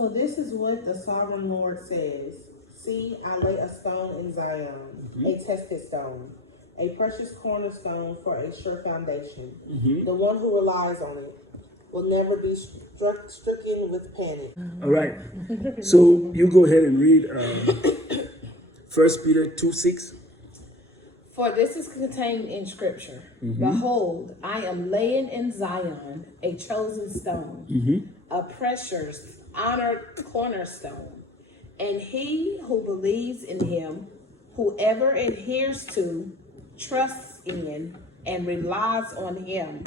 So this is what the sovereign Lord says. See, I lay a stone in Zion, a tested stone, a precious cornerstone for a sure foundation. The one who relies on it will never be stricken with panic. All right. So you go ahead and read 1 Peter 2:6. For this is contained in Scripture. Behold, I am laying in Zion a chosen stone, a precious, honored cornerstone. And he who believes in him, whoever adheres to, trusts in, and relies on him,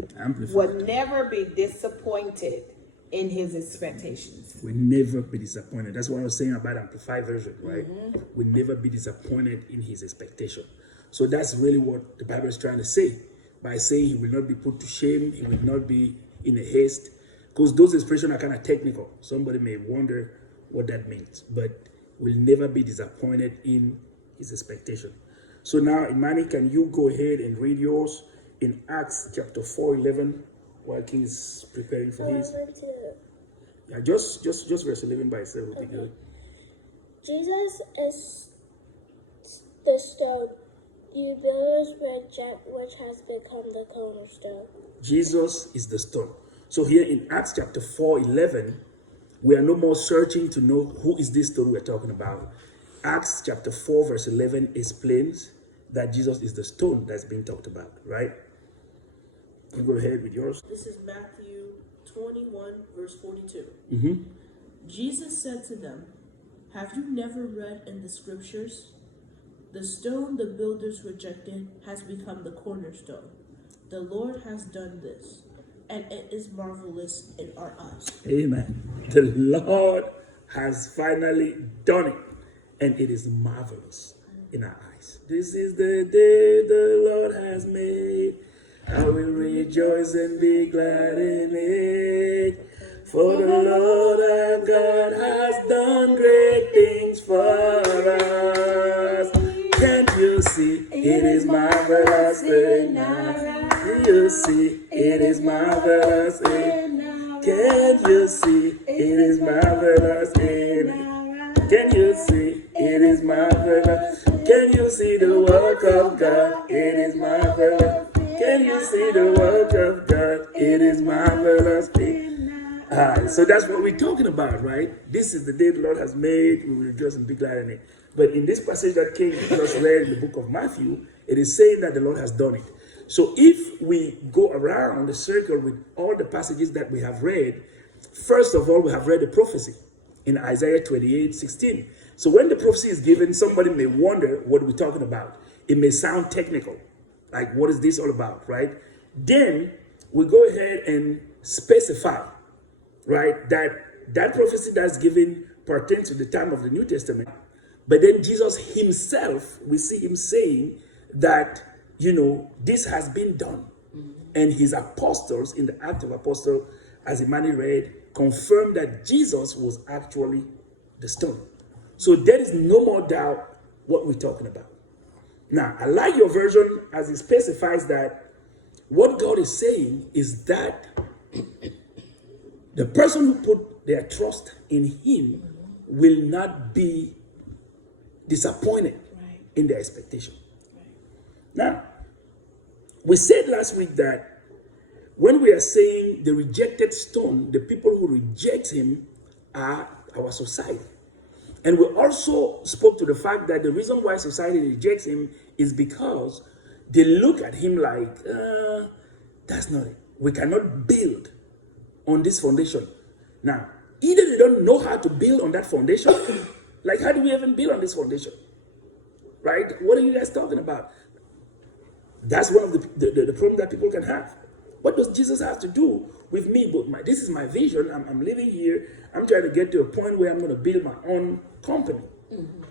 will never be disappointed in his expectations. Will never be disappointed. That's what I was saying about Amplified Version, right? Will never be disappointed in his expectation. So that's really what the Bible is trying to say by saying he will not be put to shame, he will not be in a haste, because those expressions are kind of technical. Somebody may wonder what that means, but will never be disappointed in his expectation. So now, Imani, can you go ahead and read yours in Acts chapter 4:11 while King is preparing for his? Yeah, just verse 11 by itself would be good. Jesus is the stone you builders reject, which has become the cornerstone. Jesus is the stone. So here in Acts chapter 4:11, we are no more searching to know who is this stone we're talking about. Acts chapter 4 verse 11 explains that Jesus is the stone that's being talked about, right? You go ahead with yours. This is Matthew 21 verse 42. Jesus said to them, have you never read in the scriptures? The stone the builders rejected has become the cornerstone. The Lord has done this, and it is marvelous in our eyes. Amen. The Lord has finally done it, and it is marvelous in our eyes. This is the day the Lord has made. I will rejoice and be glad in it. For the Lord our God has done great things for us. Can't you see? It is marvelous in our eyes. Can you see? It is marvelous in our eyes. Can't you see? It is marvelous in our eyes. Can you see? It is marvelous. Can you see the work of God? It is marvelous. Can you see the work of God? It is marvelous. So that's what we're talking about, right? This is the day the Lord has made. We will rejoice and be glad in it. But in this passage that King just read in the book of Matthew, it is saying that the Lord has done it. So if we go around the circle with all the passages that we have read, first of all, we have read the prophecy in Isaiah 28:16. So when the prophecy is given, somebody may wonder what we're talking about. It may sound technical, like what is this all about, right? Then we go ahead and specify, right, that prophecy that's given pertains to the time of the New Testament. But then Jesus himself, we see him saying that, this has been done. And his apostles in the Act of Apostle, as Imani read, confirmed that Jesus was actually the stone. So there is no more doubt what we're talking about. Now, I like your version as it specifies that what God is saying is that the person who put their trust in him will not be disappointed in their expectation. Now, we said last week that when we are saying the rejected stone, the people who reject him are our society. And we also spoke to the fact that the reason why society rejects him is because they look at him like, that's not it. We cannot build on this foundation. Now, either they don't know how to build on that foundation, like how do we even build on this foundation? Right? What are you guys talking about? That's one of the problem that people can have. What does Jesus have to do with me? But this is my vision. I'm living here. I'm trying to get to a point where I'm going to build my own company.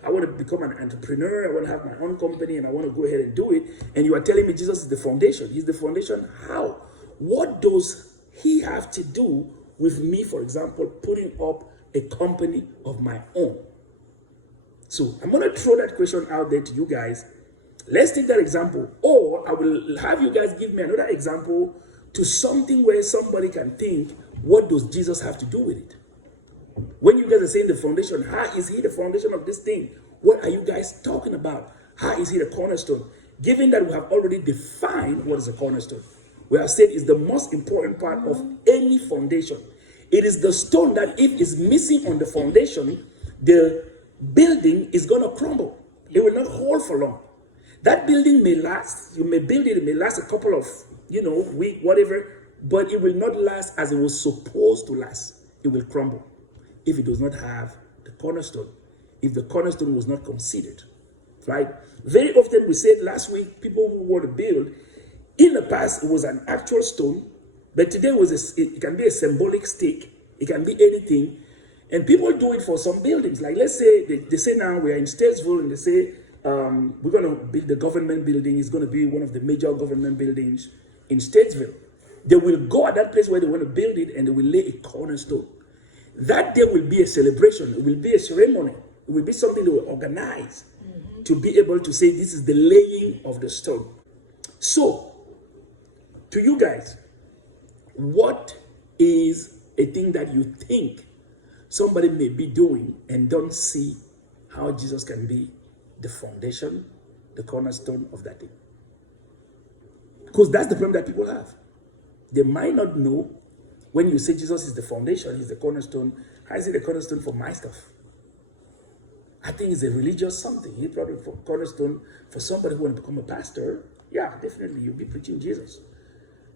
I want to become an entrepreneur. I want to have my own company, and I want to go ahead and do it. And you are telling me Jesus is the foundation. He's the foundation. How? What does he have to do with me, for example, putting up a company of my own? So I'm going to throw that question out there to you guys. Let's take that example. Or I will have you guys give me another example to something where somebody can think, what does Jesus have to do with it? When you guys are saying the foundation, how is he the foundation of this thing? What are you guys talking about? How is he the cornerstone? Given that we have already defined what is a cornerstone, we have said is the most important part of any foundation. It is the stone that if it's missing on the foundation, the building is going to crumble. It will not hold for long. That building may last. You may build it. It may last a couple of, week, whatever, but it will not last as it was supposed to last. It will crumble if it does not have the cornerstone. If the cornerstone was not considered, right? Very often we said last week, people who want to build, in the past it was an actual stone, but today it can be a symbolic stake. It can be anything, and people do it for some buildings. Like let's say they say now we are in Statesville, and they say we're going to build the government building. It's going to be one of the major government buildings in Statesville. They will go at that place where they want to build it, and they will lay a cornerstone. That day will be a celebration. It will be a ceremony. It will be something they will organize to be able to say this is the laying of the stone. So, to you guys, what is a thing that you think somebody may be doing and don't see how Jesus can be the foundation, the cornerstone of that thing? Because that's the problem that people have. They might not know when you say Jesus is the foundation, he's the cornerstone. How is he the cornerstone for my stuff? I think it's a religious something. He's probably for cornerstone for somebody who wants to become a pastor. Yeah, definitely, you'll be preaching Jesus.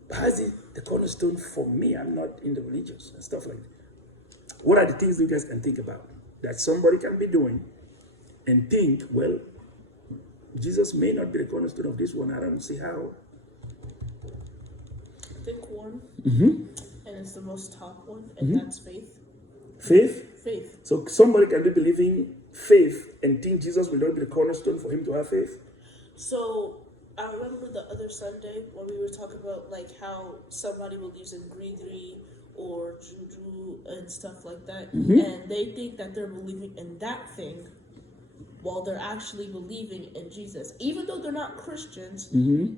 But how is it the cornerstone for me? I'm not in the religious and stuff like that. What are the things you guys can think about that somebody can be doing and think, well, Jesus may not be the cornerstone of this one. I don't see how. I think one, and it's the most top one, and that's faith. Faith? Faith. So somebody can be believing faith and think Jesus will not be the cornerstone for him to have faith? So I remember the other Sunday when we were talking about like how somebody believes in gree or juju and stuff like that, and they think that they're believing in that thing while they're actually believing in Jesus, even though they're not Christians,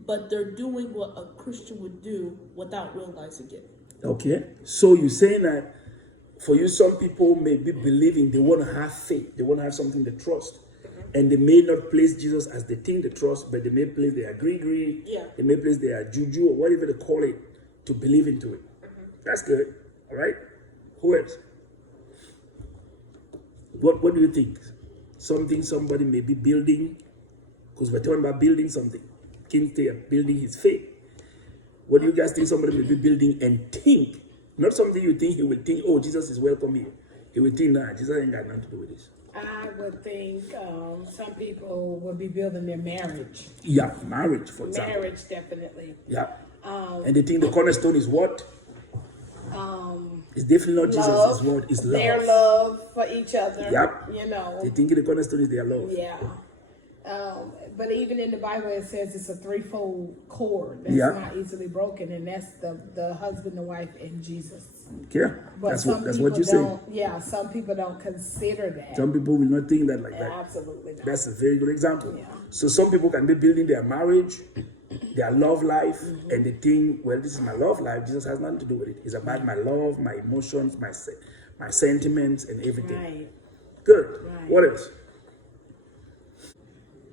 but they're doing what a Christian would do without realizing it. Okay, so you're saying that for you, some people may be believing they want to have faith, they want to have something to trust, and they may not place Jesus as the thing to trust, but they may place their gree, they may place their juju or whatever they call it to believe into it. That's good. All right. Who else? What do you think? Something somebody may be building, because we're talking about building something. King Stay building his faith. What do you guys think somebody may be building and think? Not something you think he will think, oh, Jesus is welcome here. He will think, nah, Jesus ain't got nothing to do with this. I would think some people would be building their marriage. Yeah, marriage, for example. Marriage, definitely. Yeah. And they think the cornerstone is what? It's definitely not Jesus, Love. it's what? It's love. Their love for each other. Yep. You know. They think the cornerstone is their love. Yeah. But even in the Bible, it says it's a threefold cord that's Yeah. not easily broken, and that's the husband, the wife, and Jesus. Yeah, But that's some what you say. don't. Yeah, some people don't consider that. Some people will not think that like that. Absolutely not. That's a very good example. Yeah. So some people can be building their marriage, their love life, and they think, well, this is my love life. Jesus has nothing to do with it. It's about my love, my emotions, my sentiments, and everything. Right. Good. Right. What else?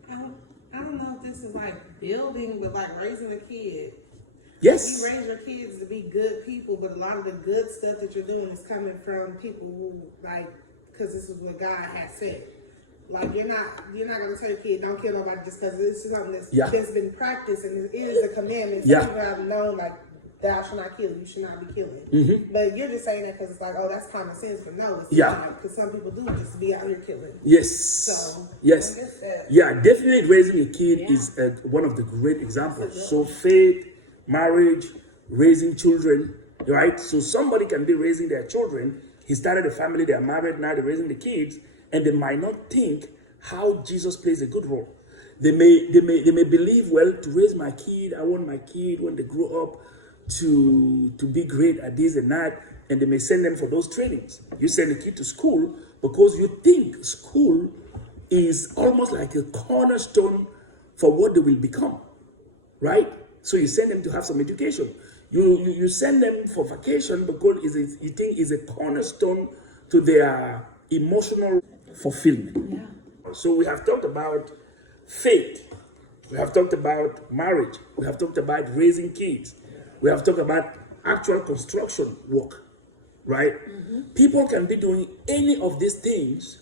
I don't know if this is like building, but like raising a kid. Yes. You raise your kids to be good people, but a lot of the good stuff that you're doing is coming from people who like, because this is what God has said. Like you're not gonna tell your kid don't kill nobody just because this is something that's been practiced and it is a commandment. Some people have known like thou shalt not kill, you should not be killing. But you're just saying that because it's like, oh, that's common sense, but no, it's not, because some people do just be out here killing. Yes. So yes. Yeah, definitely raising a kid is one of the great examples. So faith, marriage, raising children, right? So somebody can be raising their children. He started a family, they are married, now they're raising the kids, and they might not think how Jesus plays a good role. They may believe, well, to raise my kid, I want my kid when they grow up to be great at this and that, and they may send them for those trainings. You send a kid to school because you think school is almost like a cornerstone for what they will become, right? So you send them to have some education. You send them for vacation because you think it's a cornerstone to their emotional fulfillment. Yeah. So we have talked about faith. We have talked about marriage. We have talked about raising kids. We have talked about actual construction work, right? People can be doing any of these things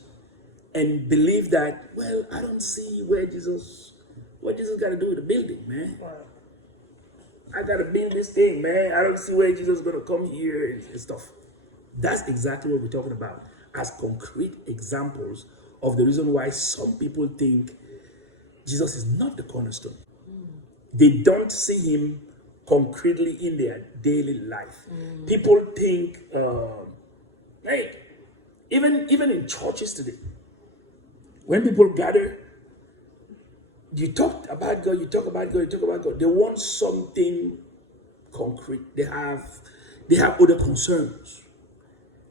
and believe that, well, I don't see what Jesus got to do with the building, man. I got to build this thing, man. I don't see where Jesus is going to come here and stuff. That's exactly what we're talking about as concrete examples of the reason why some people think Jesus is not the cornerstone. They don't see him concretely in their daily life. People think, hey, even in churches today, when people gather, you talk about God, you talk about God, you talk about God. They want something concrete. They have other concerns.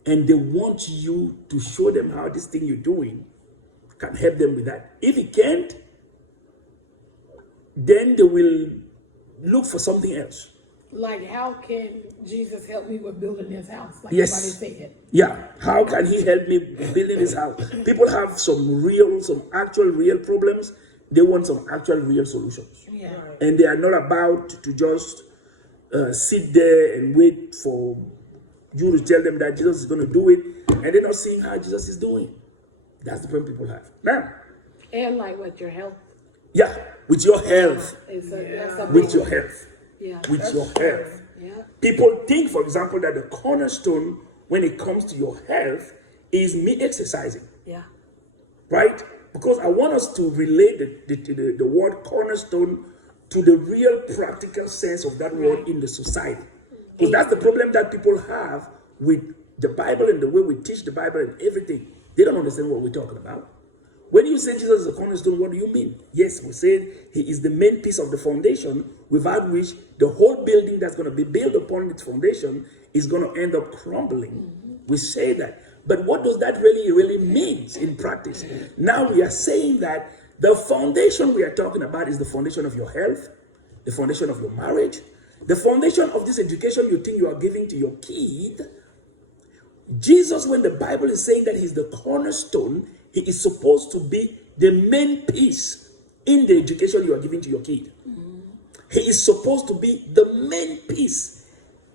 And they want you to show them how this thing you're doing can help them with that. If it can't, then they will look for something else. Like, how can Jesus help me with building this house? Like Yes. somebody said. Yeah. How can he help me building this house? People have some actual real problems. They want some actual real solutions. Yeah. And they are not about to just sit there and wait for you to tell them that Jesus is going to do it, and they're not seeing how Jesus is doing. That's the problem people have. Now, And like with your health. yeah, with your health, That's a with big your one. health, Yeah. with your health. Yeah. People think, for example, that the cornerstone, when it comes to your health, is me exercising, Yeah. right? Because I want us to relate the word cornerstone to the real practical sense of that word in the society. Because that's the problem that people have with the Bible and the way we teach the Bible and everything. They don't understand what we're talking about. When you say Jesus is a cornerstone, what do you mean? Yes, we said he is the main piece of the foundation without which the whole building that's going to be built upon its foundation is going to end up crumbling. We say that. But what does that really mean in practice? Now we are saying that the foundation we are talking about is the foundation of your health, the foundation of your marriage, the foundation of this education you think you are giving to your kid. Jesus, when the Bible is saying that he's the cornerstone, he is supposed to be the main piece in the education you are giving to your kid. He is supposed to be the main piece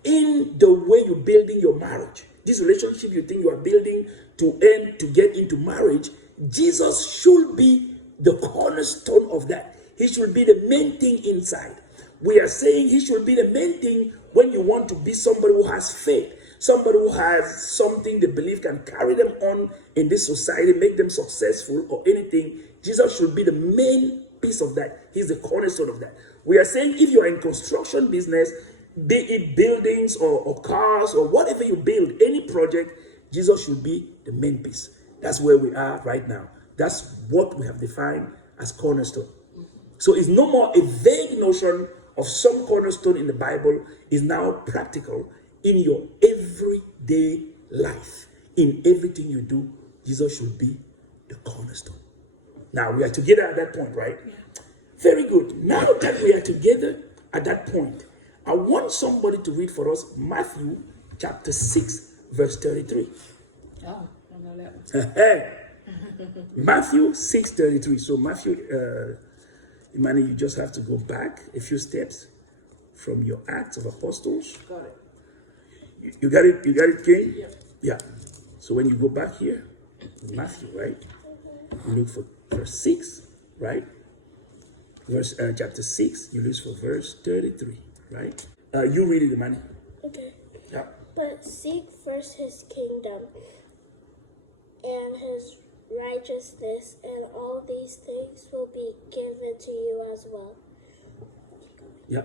in the way you're building your marriage. This relationship you think you are building to get into marriage, Jesus should be the cornerstone of that. He should be the main thing inside. We are saying he should be the main thing when you want to be somebody who has faith, somebody who has something they believe can carry them on in this society, make them successful or anything. Jesus should be the main piece of that. He's the cornerstone of that. We are saying if you are in construction business, be it buildings or cars or whatever you build, any project, Jesus should be the main piece. That's where we are right now. That's what we have defined as cornerstone. So it's no more a vague notion of some cornerstone in the Bible. Is now practical in your everyday life. In everything you do, Jesus should be the cornerstone. Now we are together at that point, right? Yeah. Very good. Now that we are together at that point, I want somebody to read for us Matthew chapter 6, verse 33. Oh, I know that one. Matthew 6:33. So Matthew, Imani, you just have to go back a few steps from your Acts of Apostles. Got it. You got it? You got it, King? Yeah. Yeah. So when you go back here, Matthew, right? You look for verse 6, right? Chapter 6, you look for verse 33, right? You read it, Imani. Okay. Yeah. But seek first his kingdom and his righteousness, and all these things will be given to you as well. Yeah.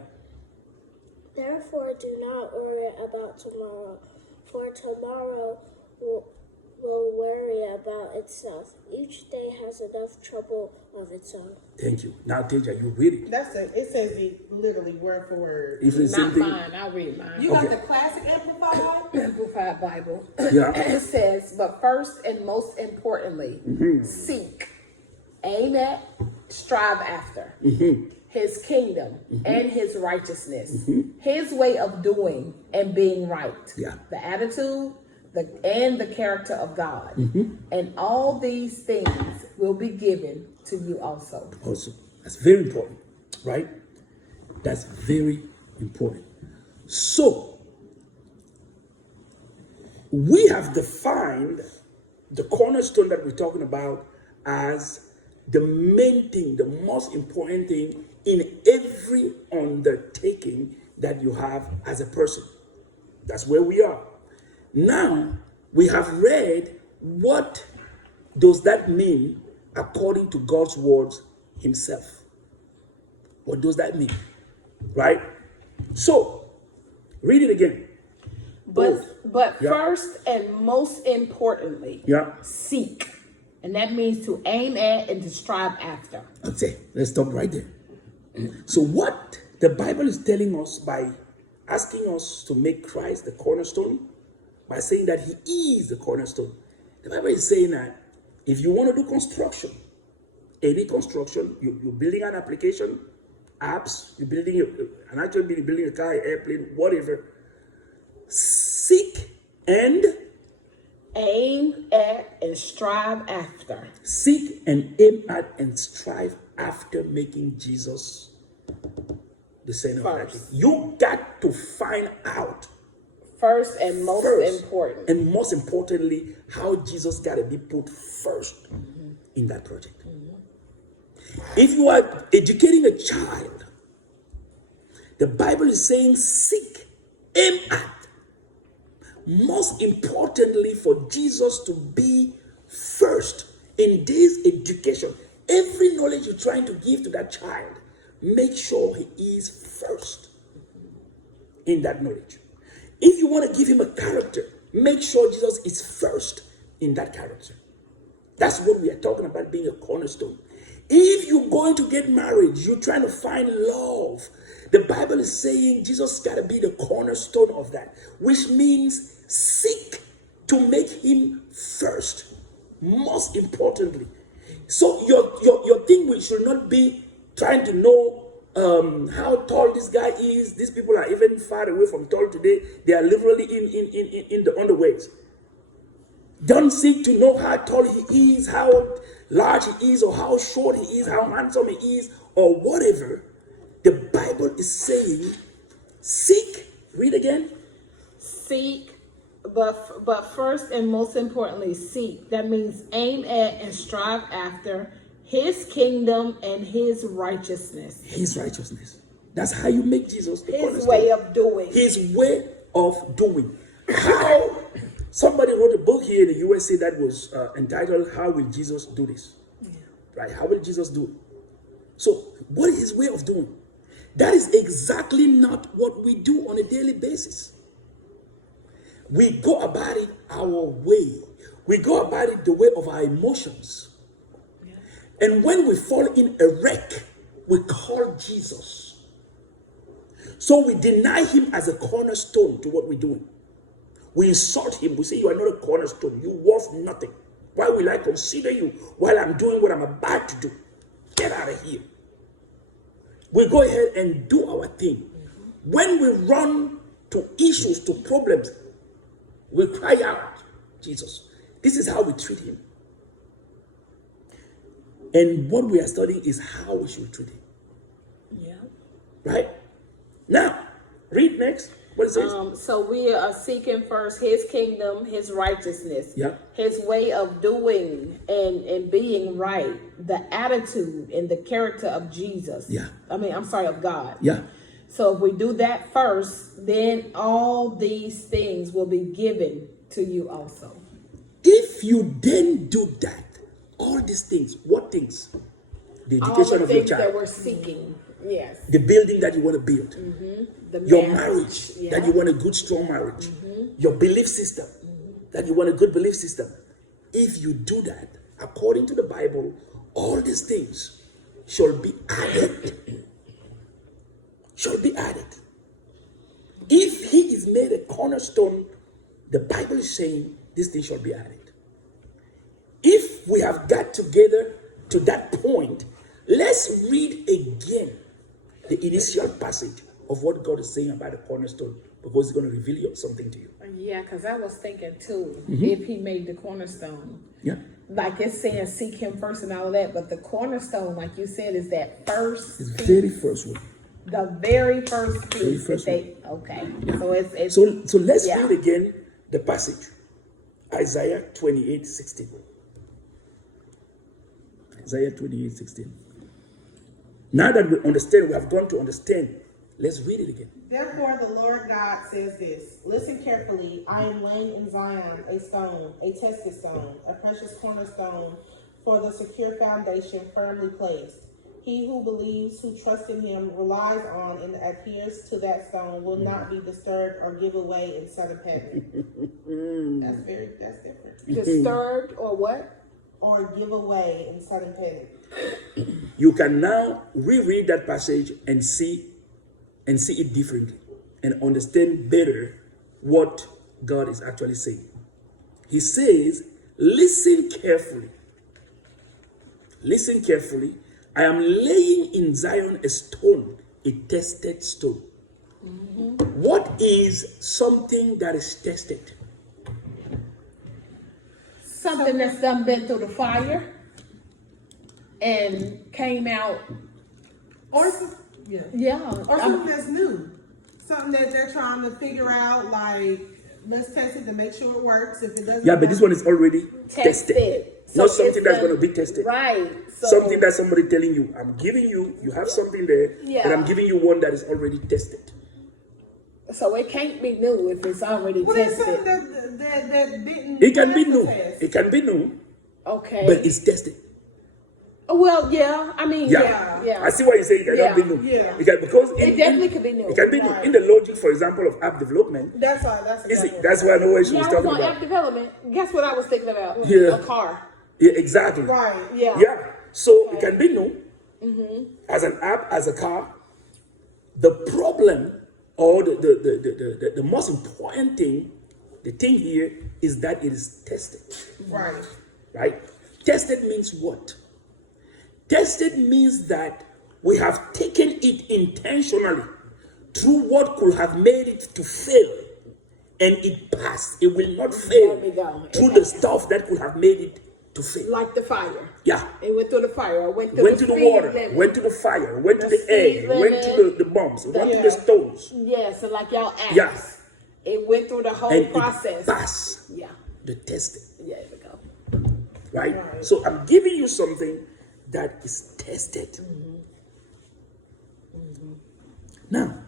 Therefore, do not worry about tomorrow, for tomorrow will worry about itself. Each day has enough trouble of its own. Thank you. Now, Teja, you read it. That's it. It says it literally word for word. If it's Not something, mine. I'll read mine. You got Okay. the classic amplified? Amplified Bible. Yeah. It says, but first and most importantly, seek, aim at, strive after his kingdom and his righteousness, his way of doing and being right. Yeah. The attitude, the character of God. And all these things will be given to you also. Also, that's very important, right? That's very important. So, we have defined the cornerstone that we're talking about as the main thing, the most important thing in every undertaking that you have as a person. That's where we are. Now, we have read what does that mean according to God's words himself. What does that mean? Right? So, read it again. But Yeah. first and most importantly, Yeah. seek. And that means to aim at and to strive after. Okay, let's stop right there. So, what the Bible is telling us by asking us to make Christ the cornerstone, by saying that he is the cornerstone, the Bible is saying that if you want to do construction, any construction, you're building an application, apps, you're building an actual building, building a car, airplane, whatever, seek and Aim at and strive after. seek and aim at and strive after making Jesus the center of that thing. First. You got to find out First and most first, important. and most importantly, how Jesus got to be put first in that project. If you are educating a child, the Bible is saying seek, aim at. Most importantly, for Jesus to be first in this education, every knowledge you're trying to give to that child, make sure he is first in that knowledge. If you want to give him a character, make sure Jesus is first in that character. That's what we are talking about, being a cornerstone. If you're going to get married, you're trying to find love, the Bible is saying Jesus got to be the cornerstone of that, which means seek to make him first, most importantly. So your thing should not be trying to know how tall this guy is. These people are even far away from tall today. They are literally in the underways. Don't seek to know how tall he is, how large he is, or how short he is, how handsome he is, or whatever. The Bible is saying, seek, read again. Seek, but first and most importantly, seek. That means aim at and strive after his kingdom and his righteousness. His righteousness. That's how you make Jesus the His cornerstone. way of doing. His way of doing. How? Somebody wrote a book here in the USA that was entitled, How Will Jesus Do This? Right? How will Jesus do it? So, what is his way of doing? That is exactly not what we do on a daily basis. We go about it our way. We go about it the way of our emotions. And when we fall in a wreck, we call Jesus. So we deny him as a cornerstone to what we're doing. We insult him. We say, you are not a cornerstone. You worth nothing. Why will I consider you while I'm doing what I'm about to do? Get out of here. We go ahead and do our thing. When we run to issues, to problems, we cry out, Jesus. This is how we treat him. And what we are studying is how we should treat him. Yeah. Right? Now, read next. What it says. So we are seeking first his kingdom, his righteousness, Yeah. his way of doing and being right, the attitude and the character of Jesus. Yeah. Of God. Yeah. So if we do that first, then all these things will be given to you also. If you then do that, all these things, what things? The All education the of your things that child, we're seeking. Yes. the building that you want to build, The your marriage, Yeah. that you want a good, strong marriage, your belief system, that you want a good belief system. If you do that, according to the Bible, all these things shall be added. Shall be added. If he is made a cornerstone, the Bible is saying this thing shall be added. If we have got together to that point, let's read again the initial passage of what God is saying about the cornerstone, because it's going to reveal something to you. Are Yeah, because I was thinking too, if he made the cornerstone. Yeah. Like it's saying seek him first and all of that, but the cornerstone, like you said, is that first It's piece, very first one. the very first piece. Very first okay. So it's So let's yeah. read again the passage. Isaiah 28:16. Isaiah 28:16. Now that we understand, we have gone to understand. Let's read it again. Therefore, the Lord God says this: listen carefully. I am laying in Zion a stone, a tested stone, a precious cornerstone for the secure foundation firmly placed. He who believes, who trusts in him, relies on, and adheres to that stone will not be disturbed or give away in sudden panic. That's different. Disturbed or what? Or give away in sudden panic. You can now reread that passage and see it differently and understand better what God is actually saying. He says, listen carefully. Listen carefully. I am laying in Zion a stone, a tested stone. What is something that is tested? Something that's done been through the fire and came out. Or yeah. Yeah. Or something that's new. Something that they're trying to figure out, like, let's test it to make sure it works. If it doesn't Yeah, but this one is already tested. So Not something it's that's done- going to be tested. Right. So, Something that somebody telling you, I'm giving you, you have something there, Yeah. but I'm giving you one that is already tested. So it can't be new if it's already Well, there's tested. something that didn't. It can be pass the new. test. It can be new, Okay. but it's tested. Well, yeah. I mean, Yeah. yeah. I see what you say. It cannot be new. Yeah. Because It definitely could be new. It can be new. Right. In the logic, for example, of app development, That's all. That's is exactly it? That's why I know what she Yeah, was I was talking on about. app development. Guess what I was thinking about? Yeah. A car. Yeah, exactly. right. Yeah. Yeah. So it can be new as an app, as a car. The problem or the most important thing, the thing here is that it is tested. Right. Right? Tested means what? Tested means that we have taken it intentionally through what could have made it to fail, and it passed. It will not fail There we go. through the stuff that could have made it to fail. Like the fire. Yeah. It went through the fire. It went through Went the to the speed water, limit. went to the fire, went to The the air, speed went to limit. the bombs, went to Yeah. the stones, Yeah, so like y'all asked. Yeah. It went through the whole and process. it passed Yeah. the testing. Yeah, there we go. Right? Right. So I'm giving you something that is tested. Now,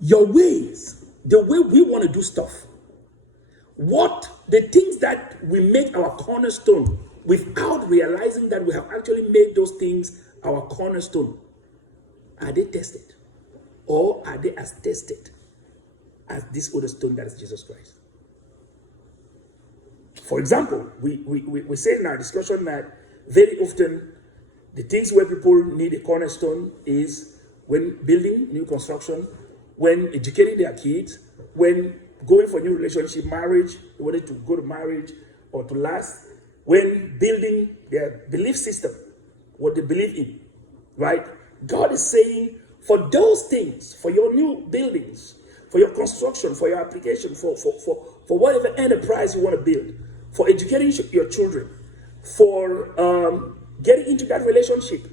your ways, the way we want to do stuff, the things that we make our cornerstone without realizing that we have actually made those things our cornerstone, are they tested? Or are they as tested as this other stone that is Jesus Christ? For example, we say in our discussion that very often the things where people need a cornerstone is when building new construction, when educating their kids, when going for new relationship, marriage, whether to go to marriage or to last, when building their belief system, what they believe in, right? God is saying for those things, for your new buildings, for your construction, for your application, for whatever enterprise you want to build, for educating your children, for getting into that relationship,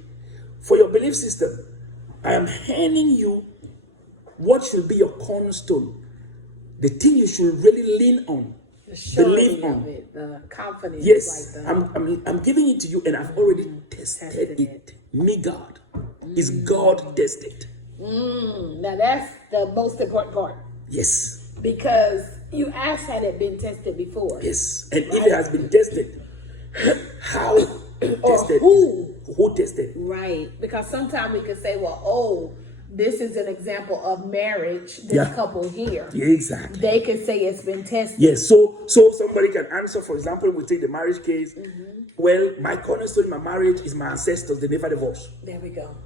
for your belief system, I am handing you what should be your cornerstone, the thing you should really lean on, The surety believe on. of it, the confidence. Yes, like I'm giving it to you, and I've already tested it. Me, God, is God tested? Now that's the most important part Yes, because you asked had it been tested before. yes. And if it has been tested, how tested? who? Who tested? Right, because sometimes we could say, well, oh, this is an example of marriage, this Yeah. couple here. Yeah, exactly. They could say it's been tested. Yes, so somebody can answer, for example, we take the marriage case. Well, my cornerstone in my marriage is my ancestors, they never divorced. There we go.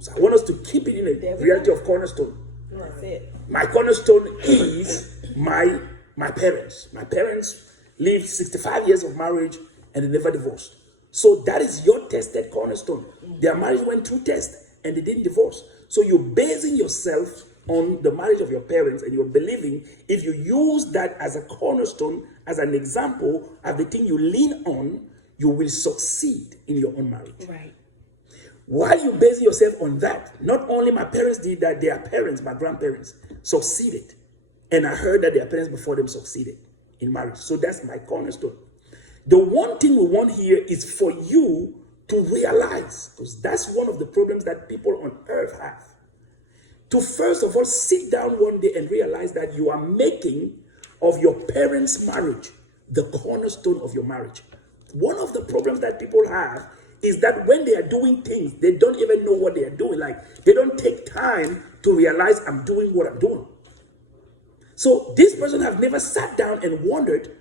So I want us to keep it in There the we reality of cornerstone. That's it. My cornerstone is my parents. My parents lived 65 years of marriage and they never divorced. So that is your tested cornerstone. Their marriage went through test and they didn't divorce. So you're basing yourself on the marriage of your parents, and you're believing if you use that as a cornerstone, as an example of the thing you lean on, you will succeed in your own marriage. Right. While you base yourself on that, not only my parents did that, their parents, my grandparents, succeeded. And I heard that their parents before them succeeded in marriage. So that's my cornerstone. The one thing we want here is for you to realize, because that's one of the problems that people on earth have, to first of all sit down one day and realize that you are making of your parents' marriage the cornerstone of your marriage. One of the problems that people have is that when they are doing things, they don't even know what they are doing. Like, they don't take time to realize I'm doing what I'm doing. So this person have never sat down and wondered,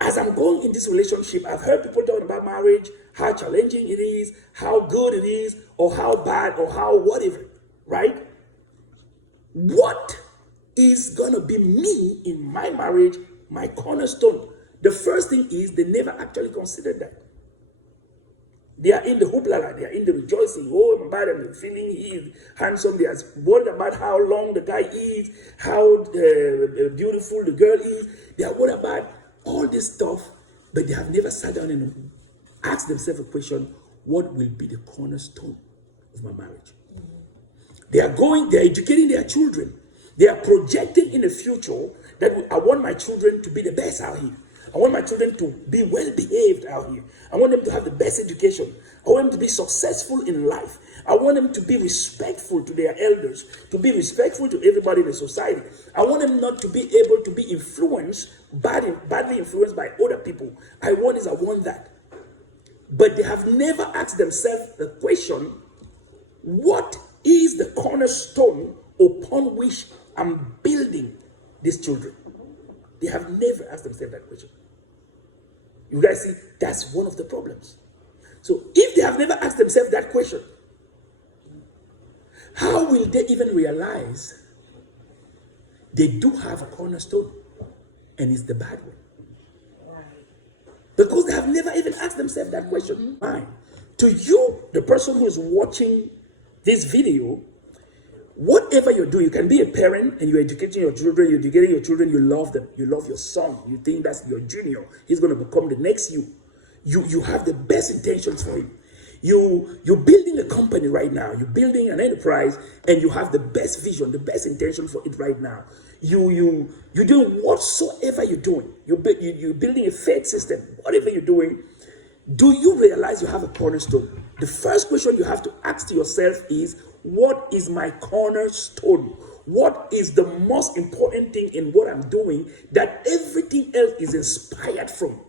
as I'm going in this relationship, I've heard people talking about marriage, how challenging it is, how good it is, or how bad, or how whatever, right? What is going to be me in my marriage, my cornerstone? The first thing is they never actually considered that. They are in the hoopla, they are in the rejoicing. Oh, my bad, I'm feeling he is handsome. They are worried about how long the guy is, how beautiful the girl is. They are worried about all this stuff, but they have never sat down and asked themselves a question: what will be the cornerstone of my marriage? They are educating their children. They are projecting in the future that I want my children to be the best out here. I want my children to be well behaved out here. I want them to have the best education. I want them to be successful in life. I want them to be respectful to their elders, to be respectful to everybody in the society. I want them not to be able to be influenced, badly influenced by other people. I want that. But they have never asked themselves the question, what is the cornerstone upon which I'm building these children? They have never asked themselves that question. You guys see, that's one of the problems. So if they have never asked themselves that question, how will they even realize they do have a cornerstone and it's the bad one? Right. Because they have never even asked themselves that question. Fine. To you, the person who is watching this video, whatever you do, you can be a parent and you're educating your children, you love them, you love your son, you think that's your junior, he's going to become the next you. You have the best intentions for him. You're building a company right now, you're building an enterprise, and you have the best vision, the best intention for it right now. You're doing whatsoever you're doing. You're building a faith system, whatever you're doing. Do you realize you have a cornerstone? The first question you have to ask to yourself is, what is my cornerstone? What is the most important thing in what I'm doing that everything else is inspired from?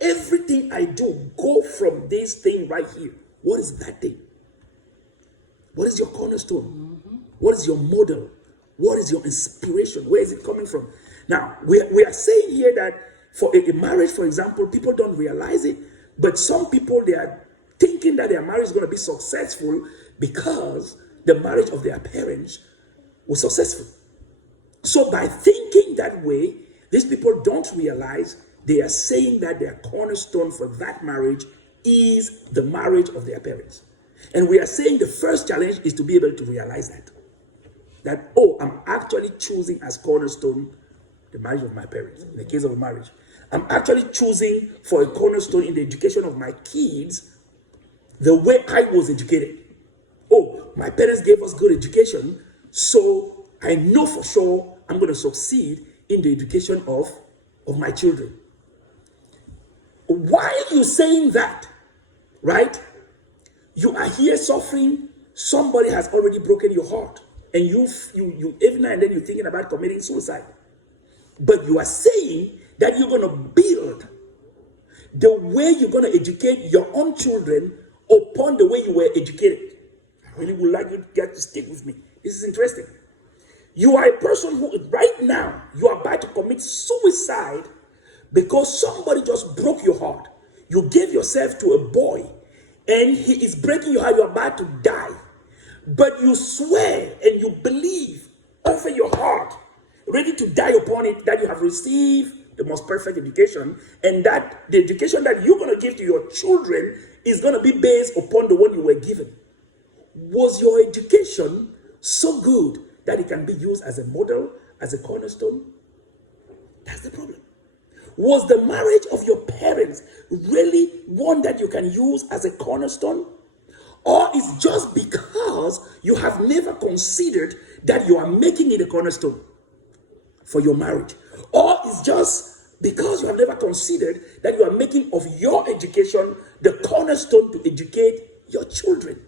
Everything I do go from this thing right here. What is that thing? What is your cornerstone? What is your model? What is your inspiration? Where is it coming from? Now, we are saying here that for a marriage, for example, people don't realize it, but some people, they are thinking that their marriage is going to be successful because the marriage of their parents was successful. So by thinking that way, these people don't realize they are saying that their cornerstone for that marriage is the marriage of their parents. And we are saying the first challenge is to be able to realize that, oh, I'm actually choosing as cornerstone the marriage of my parents, in the case of a marriage. I'm actually choosing for a cornerstone in the education of my kids the way I was educated. Oh, my parents gave us good education, so I know for sure I'm going to succeed in the education of my children. While you're saying that, right, you are here suffering, somebody has already broken your heart, and you every now and then you're thinking about committing suicide. But you are saying that you're going to build the way you're going to educate your own children upon the way you were educated. I really would like you guys to stick with me. This is interesting. You are a person who right now, you are about to commit suicide because somebody just broke your heart. You gave yourself to a boy and he is breaking your heart. You're about to die. But you swear and you believe over your heart, ready to die upon it, that you have received the most perfect education, and that the education that you're going to give to your children is going to be based upon the one you were given. Was your education so good that it can be used as a model, as a cornerstone? That's the problem. Was the marriage of your parents really one that you can use as a cornerstone? Or is just because you have never considered that you are making it a cornerstone for your marriage? Or is just because you have never considered that you are making of your education the cornerstone to educate your children?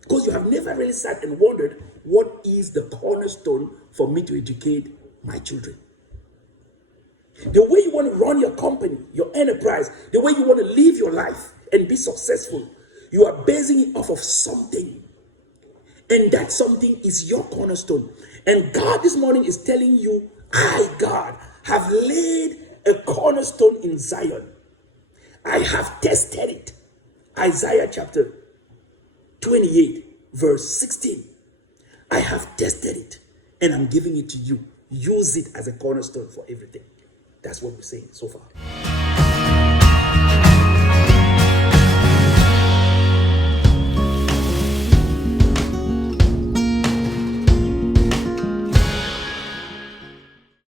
Because you have never really sat and wondered, what is the cornerstone for me to educate my children? The way you want to run your company, your enterprise, the way you want to live your life and be successful, you are basing it off of something. And that something is your cornerstone. And God this morning is telling you, I, God, have laid a cornerstone in Zion. I have tested it. Isaiah chapter 28, verse 16. I have tested it and I'm giving it to you. Use it as a cornerstone for everything. That's what we're saying so far.